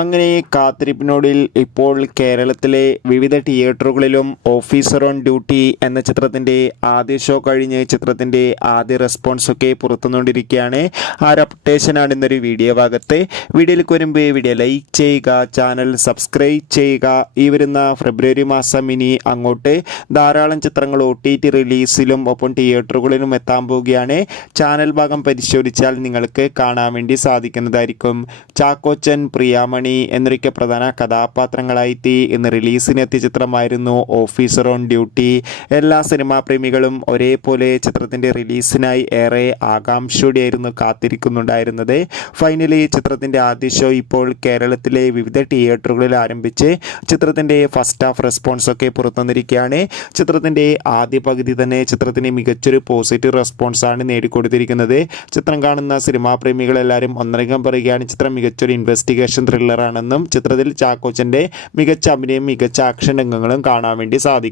അങ്ങനെ കാത്തിരിപ്പിനൊടുവിൽ ഇപ്പോൾ കേരളത്തിലെ വിവിധ തിയേറ്ററുകളിലും ഓഫീസർ ഓൺ ഡ്യൂട്ടി എന്ന ചിത്രത്തിൻ്റെ ആദ്യ ഷോ കഴിഞ്ഞ് ചിത്രത്തിൻ്റെ ആദ്യ റെസ്പോൺസൊക്കെ പുറത്തുകൊണ്ടിരിക്കുകയാണ്. ആ ഒരു അപ്ഡേഷനാണ് ഇന്നൊരു വീഡിയോ ഭാഗത്ത്. വീഡിയോയിലേക്ക് വരുമ്പോൾ വീഡിയോ ലൈക്ക് ചെയ്യുക, ചാനൽ സബ്സ്ക്രൈബ് ചെയ്യുക. ഈ വരുന്ന ഫെബ്രുവരി മാസം ഇനി അങ്ങോട്ട് ധാരാളം ചിത്രങ്ങൾ OTT റിലീസിലും ഒപ്പം തിയേറ്ററുകളിലും എത്താൻ പോവുകയാണ്. ചാനൽ ഭാഗം പരിശോധിച്ചാൽ നിങ്ങൾക്ക് കാണാൻ വേണ്ടി സാധിക്കുന്നതായിരിക്കും. ചാക്കോച്ചൻ, പ്രിയാമണി എന്നൊക്കെ പ്രധാന കഥാപാത്രങ്ങളായി ഇന്ന് റിലീസിനെത്തിയ ചിത്രമായിരുന്നു ഓഫീസർ ഓൺ ഡ്യൂട്ടി. എല്ലാ സിനിമാ പ്രേമികളും ഒരേപോലെ ചിത്രത്തിൻ്റെ റിലീസിനായി ഏറെ ആകാംക്ഷയോടെയായിരുന്നു കാത്തിരിക്കുന്നുണ്ടായിരുന്നത്. ഫൈനലി ചിത്രത്തിൻ്റെ ആദ്യ ഷോ ഇപ്പോൾ കേരളത്തിലെ വിവിധ തിയേറ്ററുകളിൽ ആരംഭിച്ച് ചിത്രത്തിൻ്റെ ഫസ്റ്റ് ഹാഫ് റെസ്പോൺസൊക്കെ പുറത്തുവന്നിരിക്കുകയാണ്. ചിത്രത്തിൻ്റെ ആദ്യ പകുതി തന്നെ ചിത്രത്തിന് മികച്ചൊരു പോസിറ്റീവ് റെസ്പോൺസാണ് നേടിക്കൊടുത്തിരിക്കുന്നത്. ചിത്രം കാണുന്ന സിനിമാ പ്രേമികളെല്ലാവരും ഒന്നടങ്കം പറയുകയാണ് ചിത്രം മികച്ചൊരു ഇൻവെസ്റ്റിഗേഷൻ ത്രില്ലറാണെന്നും ചിത്രത്തിൽ ചാക്കോച്ചൻ്റെ മികച്ച അഭിനയം, മികച്ച ആക്ഷൻ രംഗങ്ങളും കാണാൻ വേണ്ടി സാധിക്കും.